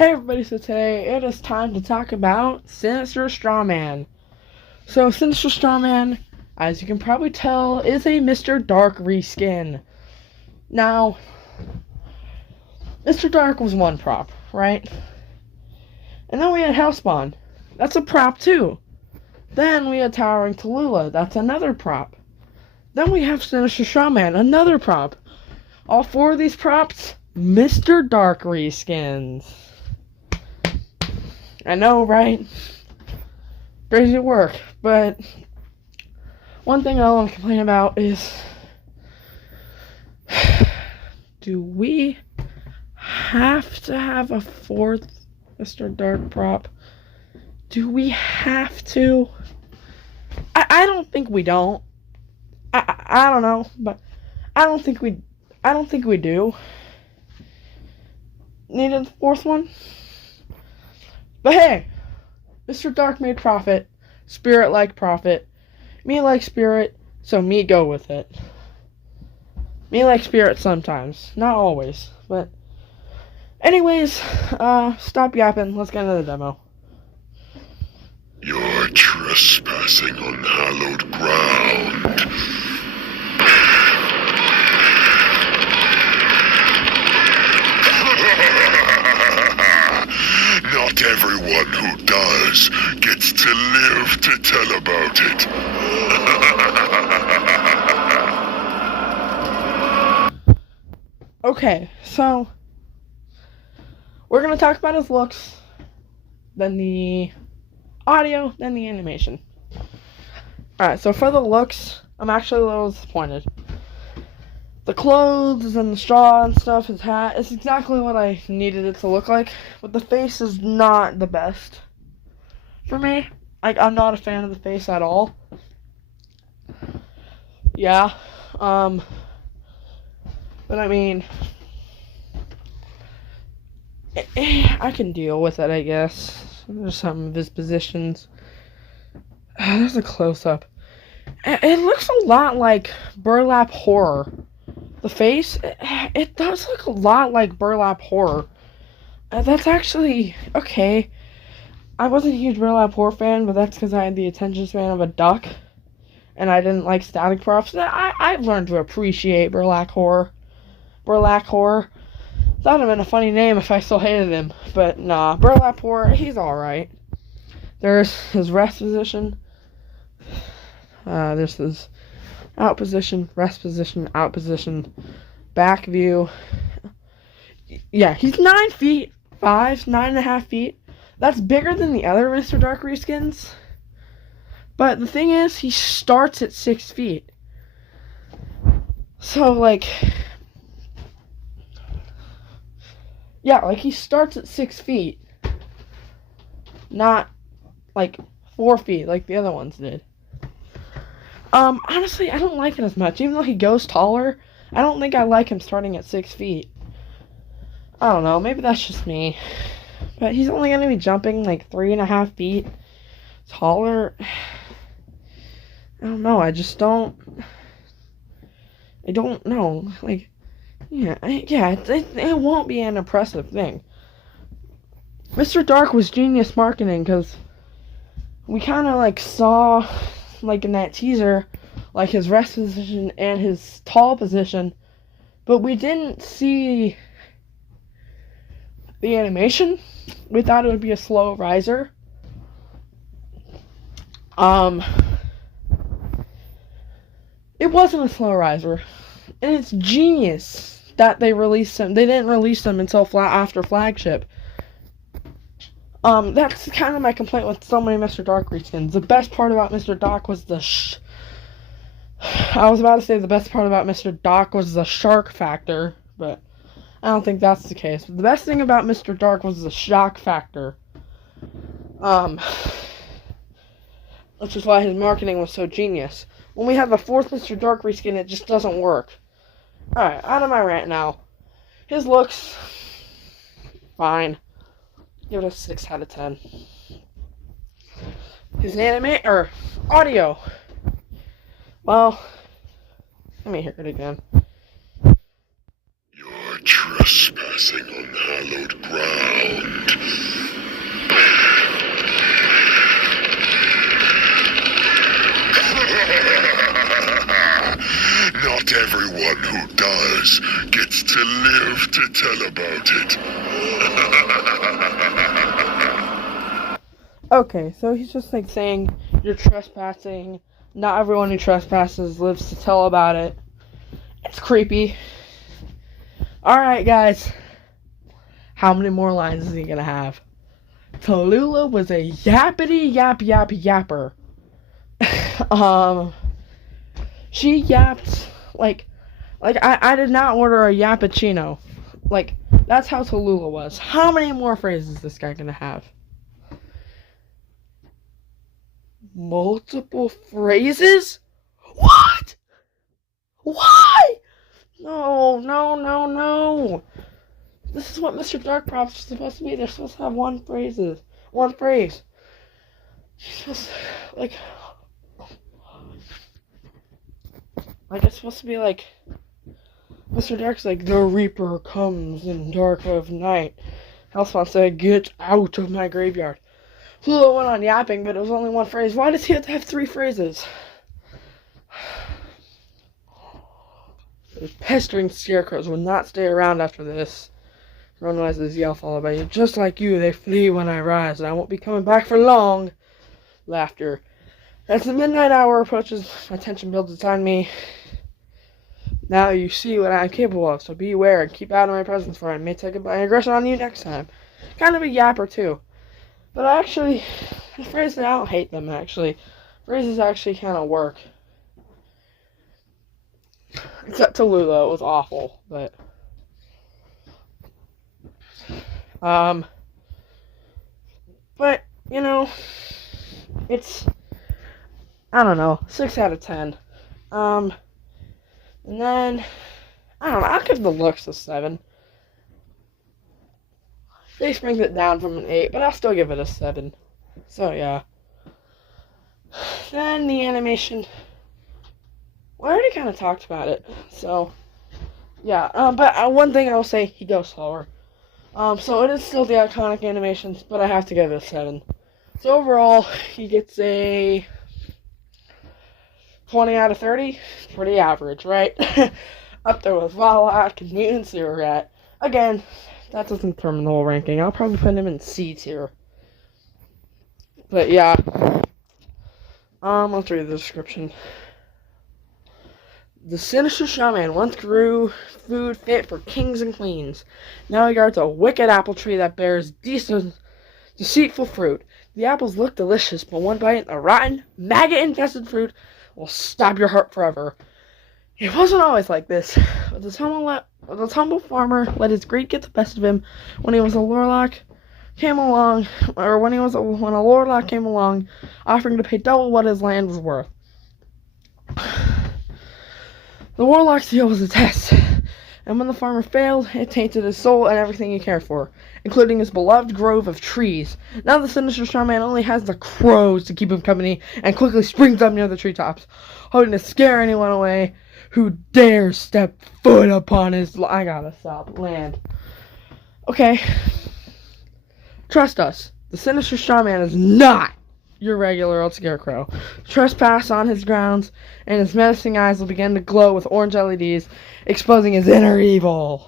Hey everybody, so today it is time to talk about Sinister Strawman. So Sinister Strawman, as you can probably tell, is a Mr. Dark reskin. Now, Mr. Dark was one prop, right? And then we had Hellspawn. That's a prop too. Then we had Towering Tallulah. That's another prop. Then we have Sinister Strawman, another prop. All four of these props, Mr. Dark reskins. I know, right? Crazy work, but one thing I want to complain about is, do we have to have a fourth Mr. Dark prop? Do we have to? I don't think we don't. I don't know, but I don't think we do. Need a fourth one? But hey, Mr. Dark made profit. Spirit like profit. Me like Spirit, so me go with it. Me like Spirit sometimes. Not always, but anyways, stop yapping. Let's get into the demo. You're trespassing on hallowed ground. Not everyone who does gets to live to tell about it. Okay, so we're going to talk about his looks, then the audio, then the animation. Alright, so for the looks, I'm actually a little disappointed. The clothes and the straw and stuff, his hat, it's exactly what I needed it to look like, but the face is not the best for me. I'm not a fan of the face at all. Yeah, but I mean, I can deal with it, I guess. There's some of his positions. There's a close-up. It looks a lot like burlap horror. The face, it does look a lot like burlap horror. That's actually, okay. I wasn't a huge burlap horror fan, but that's because I had the attention span of a duck. And I didn't like static props. I've learned to appreciate burlap horror. Burlap horror. That would have been a funny name if I still hated him. But nah, burlap horror, he's alright. There's his rest position. There's his out position, rest position, out position, back view. Yeah, he's 9 feet, 9.5 feet. That's bigger than the other Mr. Dark reskins. But the thing is, he starts at 6 feet. So, like, yeah, like he starts at 6 feet. Not, like, 4 feet like the other ones did. Honestly, I don't like it as much. Even though he goes taller, I don't think I like him starting at 6 feet. I don't know, maybe that's just me. But he's only going to be jumping like 3.5 feet taller. I don't know, I don't know. Like, it won't be an impressive thing. Mr. Dark was genius marketing, because we kind of like saw, like in that teaser, like his rest position and his tall position, but we didn't see the animation. We thought it would be a slow riser. It wasn't a slow riser, and it's genius that they released him. They didn't release him until after flagship. That's kind of my complaint with so many Mr. Dark reskins. The best part about Mr. Dark was I was about to say the best part about Mr. Dark was the shark factor, but I don't think that's the case. But the best thing about Mr. Dark was the shock factor. Which is why his marketing was so genius. When we have a fourth Mr. Dark reskin, it just doesn't work. Alright, out of my rant now. His looks, fine. Give it a 6 out of 10. His audio. Well, let me hear it again. You're trespassing on hallowed ground. But everyone who does gets to live to tell about it. Okay, so he's just like saying you're trespassing. Not everyone who trespasses lives to tell about it. It's creepy. Alright, guys. How many more lines is he gonna have? Tallulah was a yappity yapper. She yapped like I did not order a yappuccino. Like, that's how Tallulah was. How many more phrases is this guy gonna have? Multiple phrases? What? Why? No. This is what Mr. Dark Props is supposed to be. They're supposed to have one phrase. He's supposed to, like it's supposed to be like, Mr. Dark's like, the Reaper comes in dark of night. Hellspawn said, get out of my graveyard. Tallulah went on yapping, but it was only one phrase. Why does he have to have 3 phrases? Those pestering scarecrows will not stay around after this. Run rises yell followed by you. Just like you, they flee when I rise, and I won't be coming back for long. Laughter. As the midnight hour approaches, my tension builds inside me. Now you see what I'm capable of, so beware and keep out of my presence, for I may take my aggression on you next time. Kind of a yapper, too. But actually, the phrases, I don't hate them, actually. Phrases actually kind of work. Except Tallulah, it was awful, but... But, you know, it's... I don't know, 6 out of 10. And then, I don't know, I'll give the looks a 7. They brings it down from an 8, but I'll still give it a 7. So, yeah. Then the animation. Well, I already kind of talked about it. So, yeah. But one thing I will say, he goes slower. So it is still the iconic animations, but I have to give it a 7. So overall, he gets a 20 out of 30. Pretty average, right? Up there with Wallach and Mutant Sewer Rat. Again, that doesn't determine the whole ranking. I'll probably put him in C tier. But yeah. Let's read the description. The sinister Strawman once grew food fit for kings and queens. Now he guards a wicked apple tree that bears deceitful fruit. The apples look delicious, but one bite of the rotten, maggot-infested fruit will stop your heart forever. It wasn't always like this. But the humble farmer let his greed get the best of him when he was a Lorlock came along, or when a Lorlock came along, offering to pay double what his land was worth. The Warlock's deal was a test, and when the farmer failed, it tainted his soul and everything he cared for, including his beloved grove of trees. Now the sinister Strawman only has the crows to keep him company, and quickly springs up near the treetops, hoping to scare anyone away who dares step foot upon his land. Okay. Trust us, the sinister Strawman is not your regular old scarecrow. Trespass on his grounds, and his menacing eyes will begin to glow with orange LEDs, exposing his inner evil.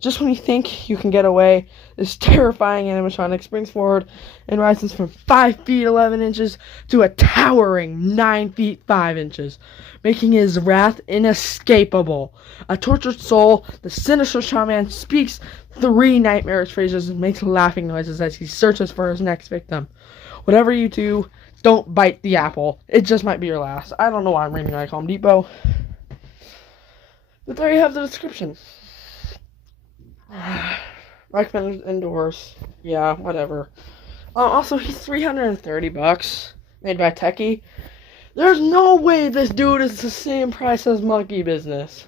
Just when you think you can get away, this terrifying animatronic springs forward and rises from 5 feet 11 inches to a towering 9 feet 5 inches, making his wrath inescapable. A tortured soul, the sinister Strawman speaks 3 nightmarish phrases and makes laughing noises as he searches for his next victim. Whatever you do, don't bite the apple. It just might be your last. I don't know why I'm reading like Home Depot. But there you have the description. Recommend endorse. Yeah, whatever. Also, he's $330. Made by Techie. There's no way this dude is the same price as Monkey Business.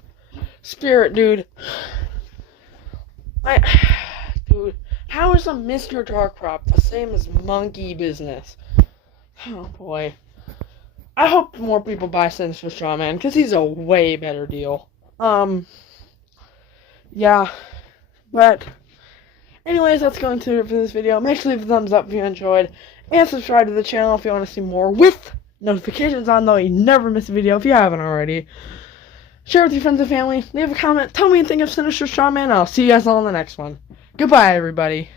Spirit, dude. Dude. How is a Mr. Dark Prop the same as Monkey Business? Oh boy. I hope more people buy Sinister Strawman, because he's a way better deal. Yeah. But, anyways, that's going to do it for this video. Make sure to leave a thumbs up if you enjoyed, and subscribe to the channel if you want to see more with notifications on, though you never miss a video if you haven't already. Share with your friends and family. Leave a comment. Tell me what you think of Sinister Strawman. I'll see you guys all in the next one. Goodbye, everybody.